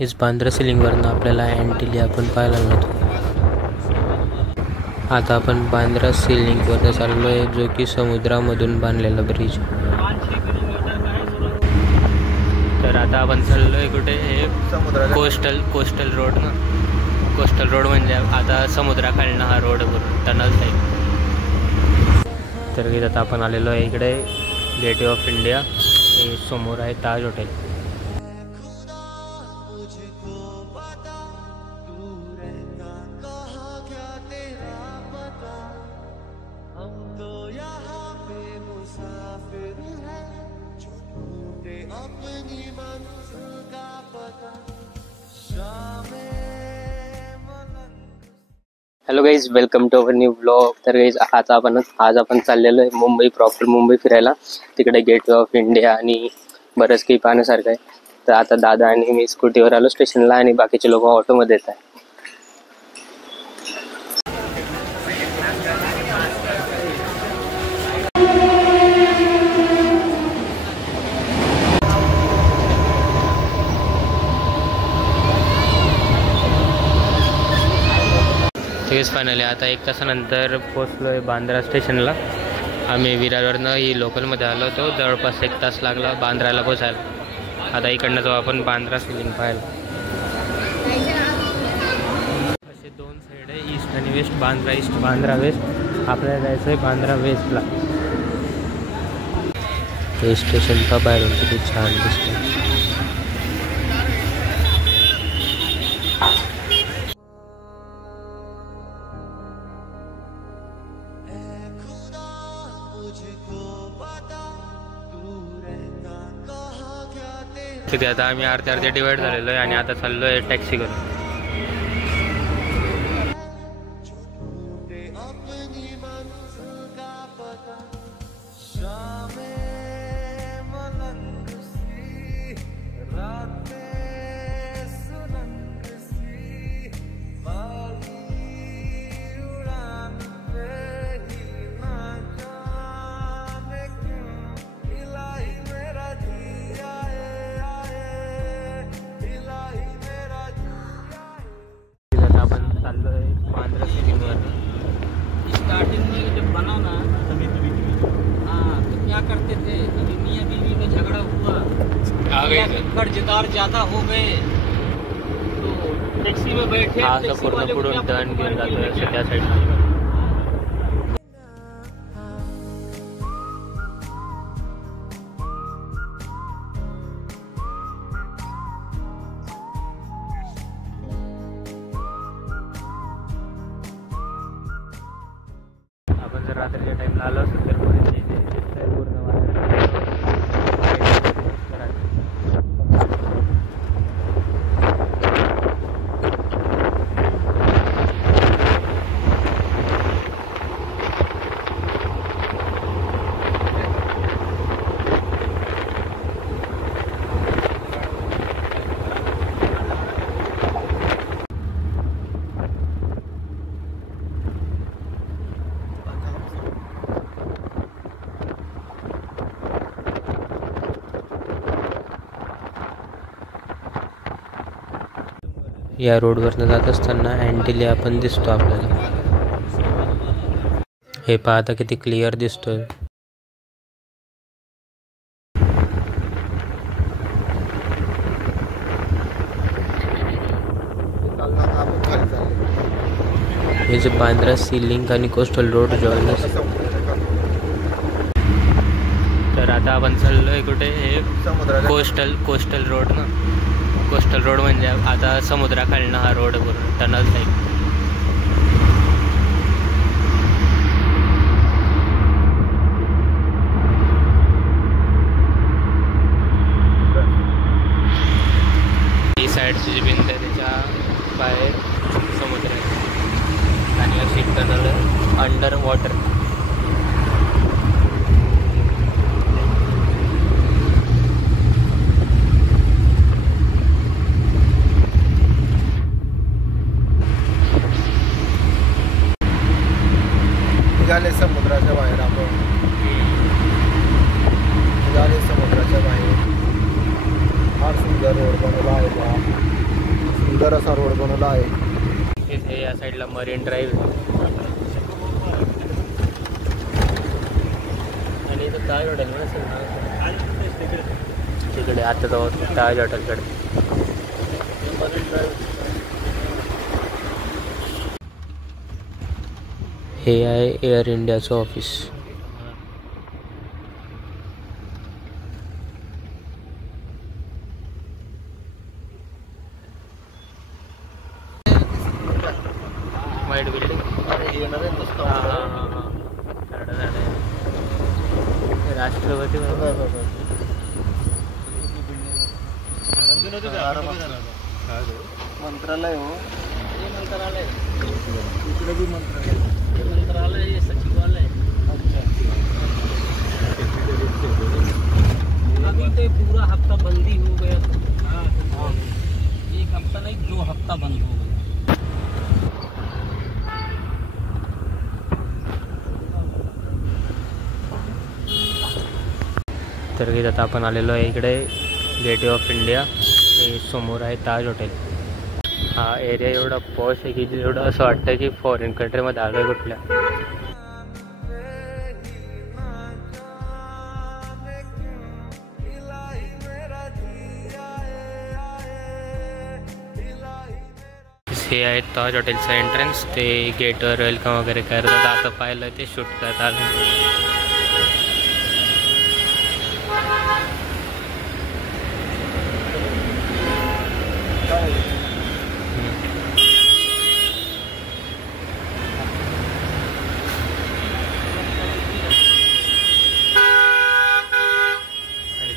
हेच बांद्रा सिलिंगवरनं आपल्याला अँटिलिया पण पाहायला मिळतो. आता आपण बांद्रा सिलिंगवर चाललो आहे, जो की समुद्रामधून बांधलेला ब्रिज. तर आता आपण चाललो आहे कुठे, हे कोस्टल रोड ना. कोस्टल रोड म्हणजे आता समुद्राखालनं हा रोड टनल आहे. तर आता आपण आलेलो आहे इकडे गेटवे ऑफ इंडिया. हे समोर आहे Taj hotel. Hello guys, welcome to our new blog. तर गाईज आज आपण चाललेलो आहे मुंबई, प्रॉपर मुंबई फिरायला. तिकडे गेटवे ऑफ इंडिया आणि बरंच काही पाहण्यासारखं आहे. तर आता दादा आणि मी स्कूटीवर आलो स्टेशनला आणि बाकीचे लोक ऑटोमध्ये येत आहे. तेच फायनली आता 1 तासानंतर पोचलो आहे बांद्रा स्टेशनला. आम्ही विरारवरनं ही लोकलमध्ये आलो होतो. जवळपास 1 तास लागला बांद्राला पोचायला. आता इकडनं जाऊ आपण बांद्रा सिलिंग पाहायला. असे 2 साईड आहे, ईस्ट आणि west. Bandra east, Bandra west. आपल्याला जायचं आहे बांद्रा वेस्टला. हे स्टेशन का बाहेरून किती छान दिसतं. तिथे आता आम्ही अर्धे डिवाइड झालेलो आहे आणि आता चाललो आहे टॅक्सी करून. स्टार्टिंग में जब बना ना हाँ तो क्या करते थे, अभी मियाँ बीवी में झगड़ा हुआ, कर्जदार ज़्यादा हो गए तो टैक्सी में बैठे, टैक्सी वाले को क्या पता क्या है। आपण जर रात्रीच्या टाईमला आलो असतो तर पूर्ण या रोडवरनं जात असताना अँटिलिया पण दिसतो आपल्याला. हे पाहता किती क्लिअर दिसतोय. हे जे बांद्रा सिलिंग आणि कोस्टल रोड जॉईन. तर आता आपण चाललोय कुठे, हे कोस्टल रोड ना. कोस्टल रोड म्हणजे आता समुद्राखालनं हा रोड टनल आहे. ही साईडची जी भिंत आहे त्याच्या बाहेर समुद्र आहे आणि अशी टनल अंडर वॉटर. निघाले समुद्राच्या बाहेर आपण. निघाले समुद्राच्या बाहेर. फार सुंदर रोड बनवला आहे. सुंदर असा रोड बनवला आहे. इथे या साईडला मरीन ड्राईव्ह आणि इथं ताज हॉटेल तिकडे आता जाऊ ताज हॉटेलकडे. हे आहे एअर इंडियाचं ऑफिस. वाईट बिल्डिंग राष्ट्रपती मंत्रालय हो. ये मंत्रालय, इकडे भी मंत्रालय. ये मंत्रालय, ये सचिवालय. अभी तो पूरा हफ्ता बंदी हो गया था. एक हफ्ता नहीं, 2 हफ्ता बंद हो गया. तर आता आपण आलेलो आहे इकडे गेटवे ऑफ इंडिया. हे समोर आहे ताज हॉटेल. हा एरिया एवढा पॉश आहे की एवढं असं वाटतं की फॉरेन कंट्रीमध्ये आलो आहे कुठल्या. हे आहे ताज हॉटेलचं एंट्रन्स. ते गेटवर वेलकम वगैरे करतात. आता पाहिलं ते शूट करतात.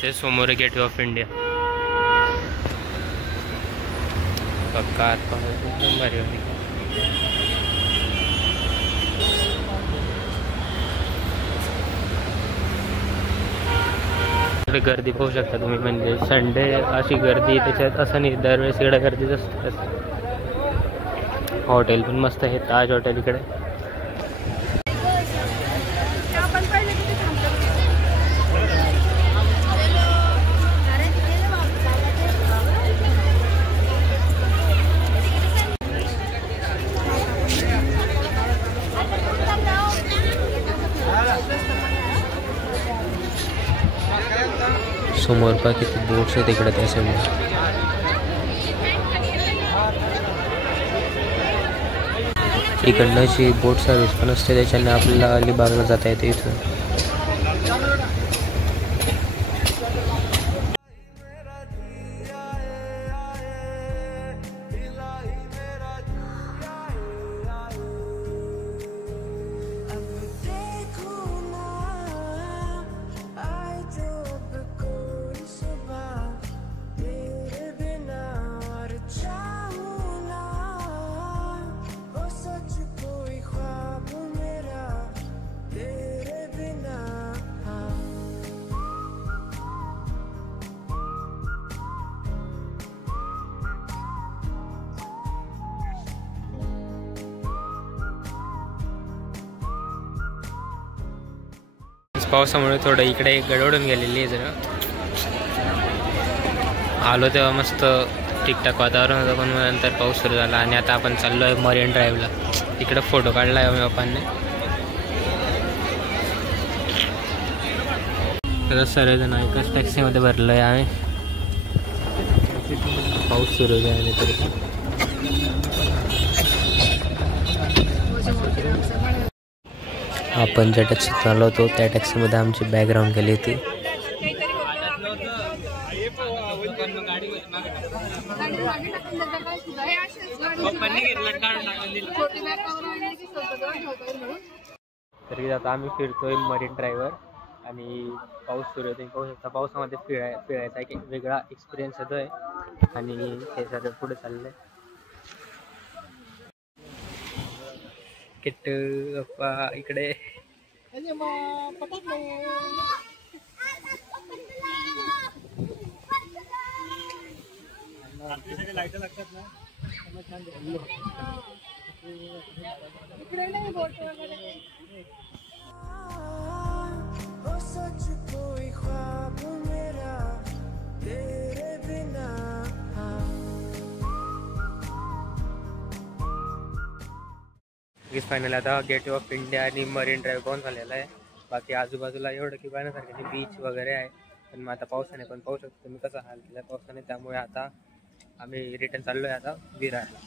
ते समोर गेटवे ऑफ इंडिया. पक्का भारी होती. गर्दी पाहू शकता तुम्ही. म्हणजे संडे अशी गर्दी त्याच्यात असं नाही, दरवेळेस इकडे गर्दीच असते. हॉटेल पण मस्त आहे ताज हॉटेल इकडे. समोर पहा किती बोट्स आहेत इकडे त्या साईडला. इकडनं अशी बोट सर्व्हिस पण असते, त्याच्याने आपल्याला अलिबागला जाता येते इथून. पावसामुळे थोडं इकडे गडबडून गेलेली आहे जरा. आलो तेव्हा मस्त ठीकठाक वातावरण होतं, पण नंतर पाऊस सुरू झाला आणि आता आपण चाललो आहे मरीन ड्राईव्हला. इकडे फोटो काढला आहे मी पप्पांनी. तर सर्वजण एकाच टॅक्सीमध्ये भरलो आहे आम्ही. पाऊस सुरू आहे तरी आपण ज्या टॅक्सीत चाललो होतो त्या टॅक्सीमध्ये आमची बॅकग्राऊंड केली होती. तरी आता आम्ही फिरतोय मरीन ड्राईव्हवर आणि पाऊस सुरू होते. पाऊस पावसामध्ये फिरायचा एक वेगळा एक्सपिरियन्स येतोय आणि हे सगळं पुढे चाललंय. किट्टू पप्पा इकडे. लाईट लागतात ना नक्कीच फायनल आता गेट ऑफ इंडिया आणि मरीन ड्राईव्ह बंद झालेला आहे. बाकी आजूबाजूला एवढं की पाहण्यासारखे बीच वगैरे आहे. पण मग आता पावसाने पण पाहू शकतो तुम्ही कसा हाल केला पावसाने. त्यामुळे आता आम्ही रिटर्न चाललोय आता विरारला.